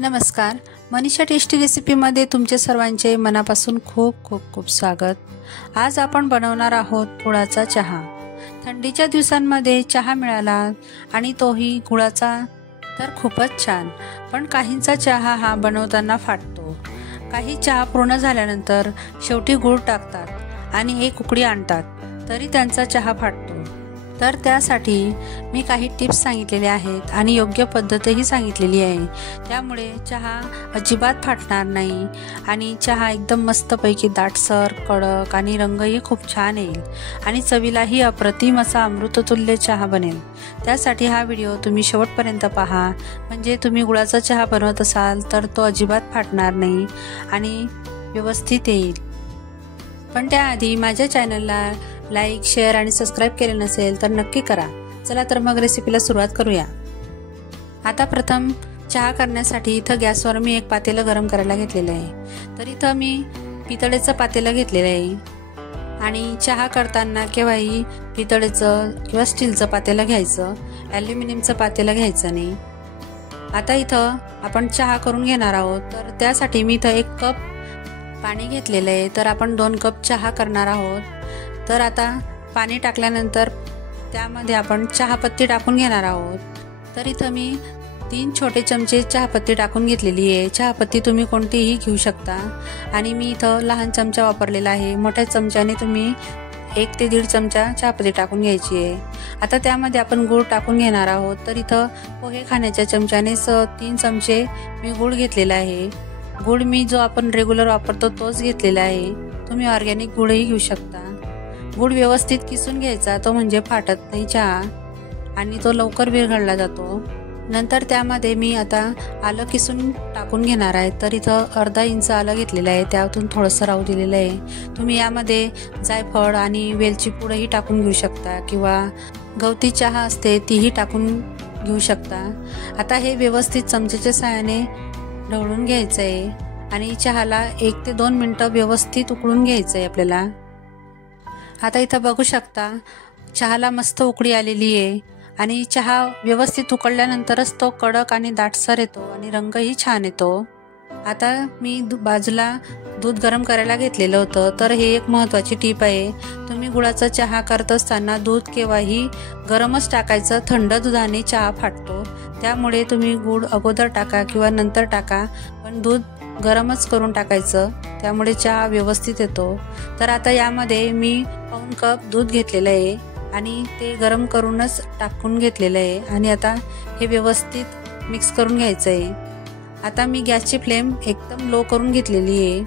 नमस्कार, मनीषा टेस्टी रेसिपीमध्ये तुमचे सर्वांचे मनापासून खूप खूप खूप स्वागत। आज आपण बनवणार आहोत गुळाचा चहा। थंडीच्या दिवसांमध्ये चहा मिळाला आणि तोही गुळाचा तर खूपच छान, पण काहींचा चहा हा बनवताना फाटतो। काही चहा पूर्ण झाल्यानंतर शेवटी गुळ टाकतात आणि एक उकळी आणतात तरी त्यांचा चहा फाटतो। तर त्यासाठी मी काही टिप्स सांगितलेले आहेत आणि योग्य पद्धतही सांगितलेली आहे, त्यामुळे चहा अजिबात फाटणार नाही आणि चहा एकदम मस्तपैकी दाटसर, कडक आणि रंगही खूप छान येईल आणि चवीलाही अप्रतिम असा अमृततुल्य चहा बनेल। त्यासाठी हा व्हिडिओ तुम्ही शेवटपर्यंत पहा, म्हणजे तुम्ही गुळाचा चहा बनवत असाल तर तो अजिबात फाटणार नाही आणि व्यवस्थित येईल। पण त्याआधी माझ्या चॅनलला लाईक, शेअर आणि सबस्क्राईब केले नसेल तर नक्की करा। चला तर मग रेसिपीला सुरुवात करूया। आता प्रथम चहा करण्यासाठी इथं गॅसवर मी एक पातेलं गरम करायला घेतलेलं आहे। तर इथं मी पितळेचं पातेलं घेतलेलं आहे आणि चहा करताना केव्हाही पितळेचं किंवा स्टीलचं पातेलं घ्यायचं, ॲल्युमिनियमचं पातेलं घ्यायचं नाही। आता इथं आपण चहा करून घेणार आहोत, तर त्यासाठी मी इथं 1 कप पाणी घेतलेलं आहे। तर आपण 2 कप चहा करणार आहोत। तर आता पाणी टाकल्यानंतर त्यामध्ये आपण चहापत्ती टाकून घेणार आहोत। तर इथं मी 3 छोटे चमचे चहापत्ती टाकून घेतलेली आहे। चहापत्ती तुम्ही कोणतीही घेऊ शकता आणि मी इथं लहान चमचा वापरलेला आहे। मोठ्या चमच्याने तुम्ही 1 ते 1.5 चमचा चहापत्ती टाकून घ्यायची आहे। आता त्यामध्ये आपण गूळ टाकून घेणार आहोत। तर इथं पोहे खाण्याच्या चमच्याने 3 चमचे मी गूळ घेतलेला आहे। गूळ मी जो आपण रेग्युलर वापरतो तोच घेतलेला आहे। तुम्ही ऑर्गॅनिक गूळही घेऊ शकता। गूळ व्यवस्थित किसून घ्यायचा, तो म्हणजे फाटत नाही चहा आणि तो लवकर विरघळला जातो। नंतर त्यामध्ये मी आता आलं किसून टाकून घेणार आहे। तर इथं अर्धा इंच आलं घेतलेलं आहे, त्यातून थोडंसं राहू दिलेलं आहे। तुम्ही यामध्ये जायफळ आणि वेलची पूडही टाकून घेऊ शकता किंवा गवती चहा असते तीही टाकून घेऊ शकता। आता हे व्यवस्थित चमच्याच्या सहाय्याने ढवळून घ्यायचं आहे आणि चहाला 1 ते 2 मिनिटं व्यवस्थित उकळून घ्यायचं आहे आपल्याला। आता इथं बघू शकता चहाला मस्त उकळी आलेली आहे आणि चहा व्यवस्थित उकळल्यानंतरच तो कडक आणि दाटसर येतो आणि रंगही छान येतो। आता मी बाजूला दूध गरम करायला घेतलेलं होतं। तर हे एक महत्त्वाची टीप आहे, तुम्ही गुळाचा चहा करत असताना दूध केव्हाही गरमच टाकायचं, थंड दुधाने चहा फाटतो। त्यामुळे तुम्ही गूळ अगोदर टाका किंवा नंतर टाका, पण दूध गरमच करून टाकायचं, त्यामुळे चहा व्यवस्थित येतो। तर आता यामध्ये मी पाऊण कप दूध घेतलेलं आहे आणि ते गरम करूनच टाकून घेतलेलं आहे आणि आता हे व्यवस्थित मिक्स करून घ्यायचं आहे। आता मी गॅसची फ्लेम एकदम लो करून घेतलेली आहे,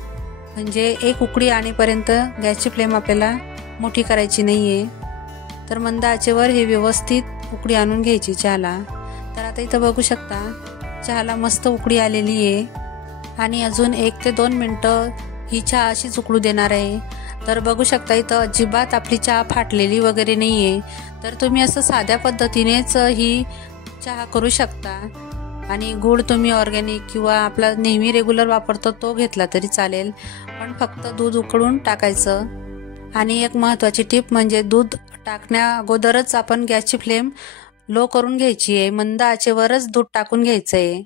म्हणजे एक उकळी आणेपर्यंत गॅसची फ्लेम आपल्याला मोठी करायची नाही आहे। तर मंद आचेवर हे व्यवस्थित उकळी आणून घ्यायची चहाला। तर आता इथं बघू शकता चहाला मस्त उकळी आलेली आहे आणि अजून 1 ते 2 मिनिटं ही चहा अशीच उकळू देणार आहे। तर बघू शकता इथं अजिबात आपली चहा फाटलेली वगैरे नाही आहे। तर तुम्ही असं साध्या पद्धतीनेच ही चहा करू शकता आणि गूळ तुम्ही ऑर्गॅनिक किंवा आपला नेहमी रेग्युलर वापरतो तो घेतला तरी चालेल, पण फक्त दूध उकळून टाकायचं। आणि एक महत्त्वाची टिप म्हणजे दूध टाकण्या अगोदरच आपण गॅसची फ्लेम लो करून घ्यायची आहे, मंद आचेवरच दूध टाकून घ्यायचं आहे,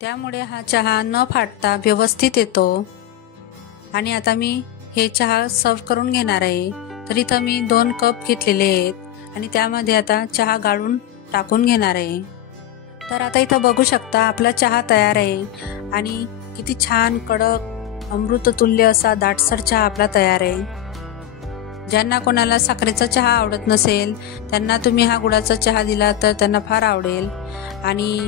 त्यामुळे हा चहा न फाटता व्यवस्थित येतो। आणि आता मी हे चहा सर्व करून घेणार आहे। तर इथं मी 2 कप घेतलेले आहेत आणि त्यामध्ये आता चहा गाळून टाकून घेणार आहे। तर आता इथं बघू शकता आपला चहा तयार आहे आणि किती छान कडक अमृततुल्य असा दाटसर चहा आपला तयार आहे। ज्यांना कोणाला साखरेचा चहा आवडत नसेल त्यांना तुम्ही हा गुळाचा चहा दिला तर त्यांना फार आवडेल आणि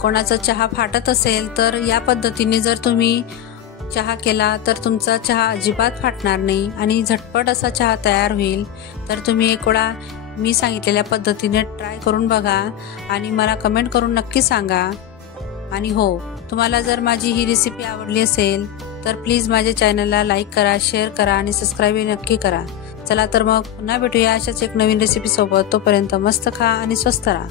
कोणाचा चहा फाटत असेल तर या पद्धतीने जर तुम्ही चहा केला तर तुमचा चहा अजिबात फाटणार नाही आणि झटपट असा चहा तयार होईल। तर तुम्ही एक वेळा मी सांगितलेल्या पद्धतीने ट्राय करून बघा आणि मला कमेंट करून नक्की सांगा। आणि हो, तुम्हाला जर माझी ही रेसिपी आवडली असेल तर प्लीज माझ्या चॅनलला लाईक करा, शेअर करा आणि सबस्क्राईब नक्की करा। चला तर मग पुन्हा भेटूया अशाच एक नवीन रेसिपी सोबत। तोपर्यंत मस्त खा आणि स्वस्त राहा।